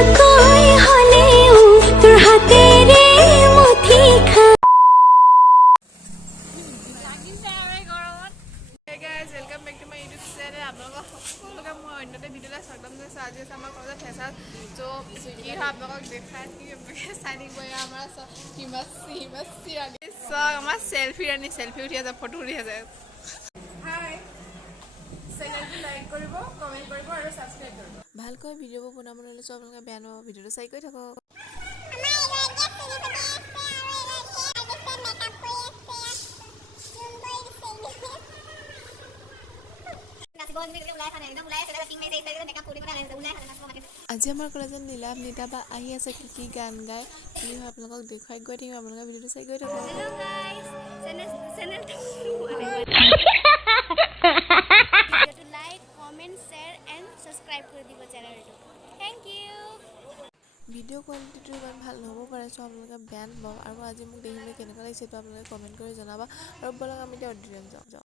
নিশাকৈ হলেও তোৰ হাতেৰে মুঠি খা welcome back to my YouTube channel आप लोगों को मैं अन्य भिडिओ स्वागतम जैसे आज आम कलेज फेसा जो स्विगी आप लोग देखा कि साइनिंग सेल्फी रानी सेल्फी उठी आज फटो उठी आज हाय चैनल लाइक करिব कमेंट करिব और सब्सक्राइब करिব ভালকৈ ভিডিওবোৰ বনাবলৈ লৈছো আপোনালোকে বেয়া নাপাব ভিডিওটো চাই গৈ থাকক আজি আমাৰ কলেজত নীলাভ নীতা বা আহি আছে কি গান গায় কি হয় আপোনালোকক দেখুৱাই গৈ থাকিম আপোনালোকে ভিডিওটো চাই গৈ থাকক হেল্ল গাইস চেনেলটো like comment share and subscribe কৰি দিব চেনেলটো থ্যাংক ইউ ভিডিও কোৱালিটিটো ইমান ভাল নহ'ব পাৰে সো আপোনালোকে বেয়া নাপাব আৰু আজি মোক দেখিলে কেনেকুৱা লাগিছে তো আপোনালোকে কমেন্ট কৰি জনাবা আৰু বলক আমি এতিয়া অডিঅ'ন যাওঁ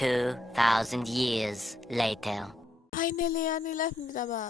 $2,000 years later. Finally, nilav nita ba.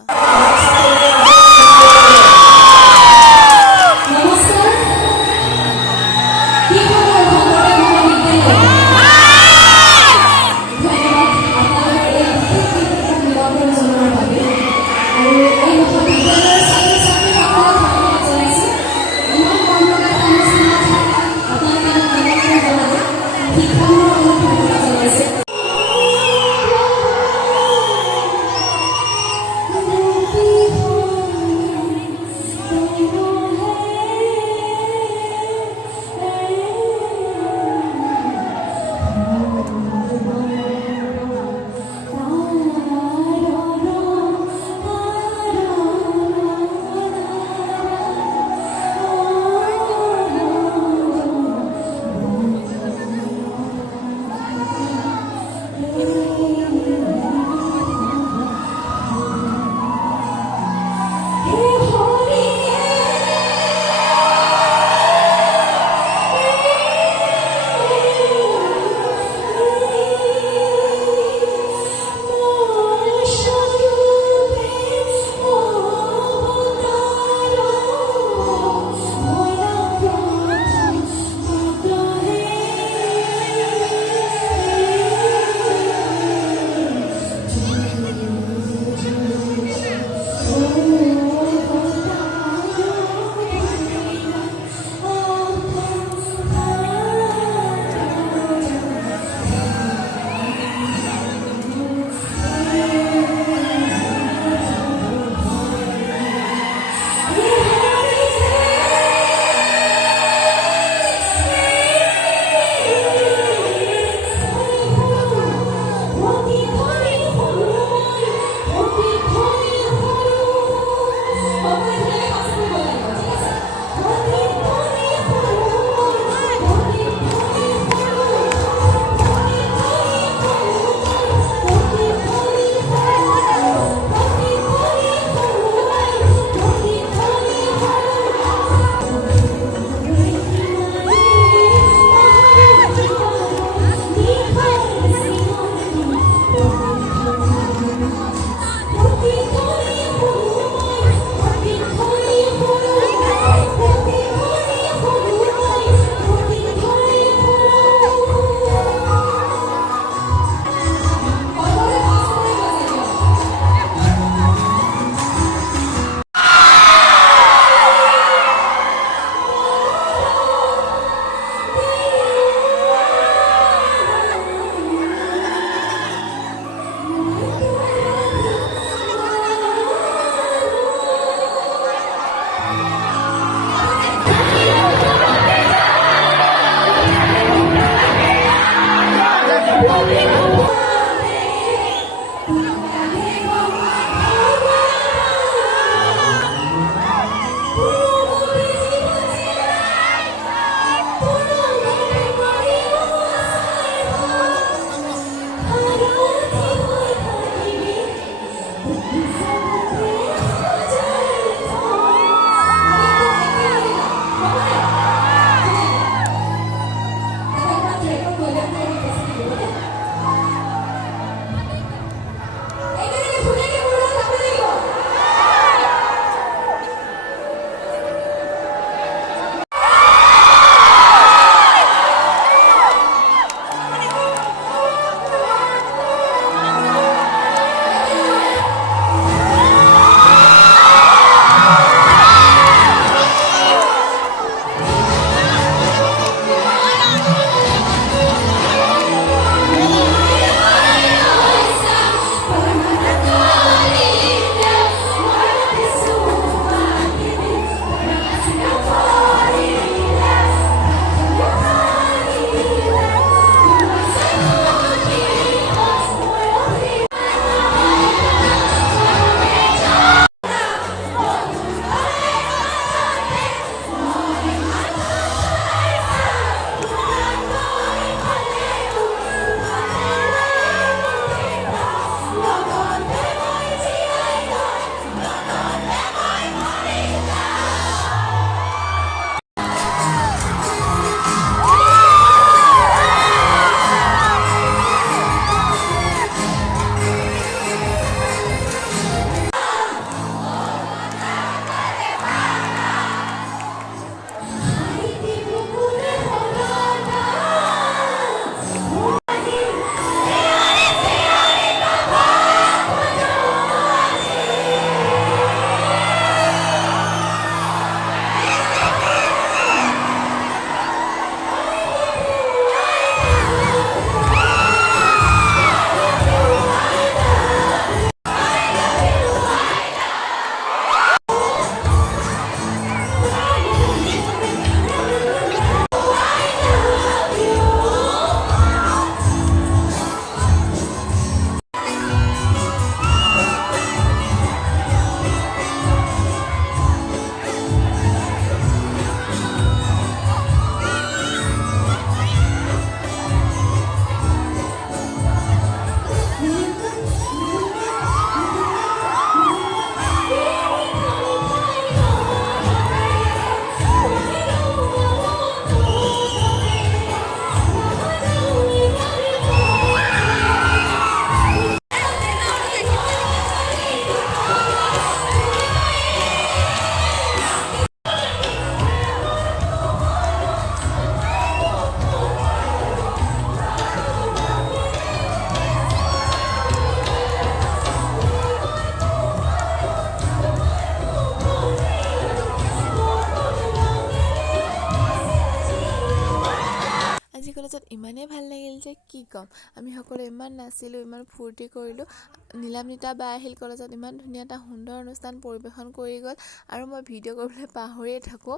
ইমানেই ভাল লাগিল যে কি ক'ম আমি সকলো ইমান নাচিলোঁ ইমান ফূৰ্তি কৰিলোঁ নিলামনিতা বা আহিল কলেজত ইমান ধুনীয়া এটা সুন্দৰ অনুষ্ঠান পৰিৱেশন কৰি গ'ল আৰু মই ভিডিঅ' কৰিবলৈ পাহৰিয়ে থাকোঁ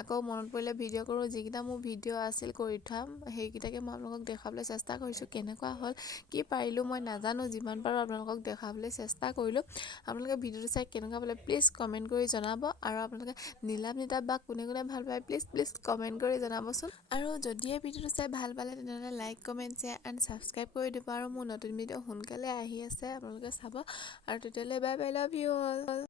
আকৌ মনত পৰিলে ভিডিঅ' কৰোঁ যিকেইটা মোৰ ভিডিঅ' আছিল কৰি থোৱা সেইকেইটাকে মই আপোনালোকক দেখাবলৈ চেষ্টা কৰিছোঁ কেনেকুৱা হ'ল কি পাৰিলোঁ মই নাজানো যিমান পাৰোঁ আপোনালোকক দেখাবলৈ চেষ্টা কৰিলোঁ আপোনালোকে ভিডিঅ'টো চাই কেনেকুৱা পালে প্লিজ কমেণ্ট কৰি জনাব আৰু আপোনালোকে নিলামনিতা বা কোনে কোনে ভাল পায় প্লিজ কমেণ্ট কৰি জনাবচোন আৰু যদি এই ভিডিঅ'টো চাই ভাল পালে তেনেহ'লে like comment share and subscribe কৰি দিব আৰু মোৰ নতুন ভিডিঅ' সোনকালে আহি আছে আপোনালোকে চাব আৰু তেতিয়ালৈ bye bye love you all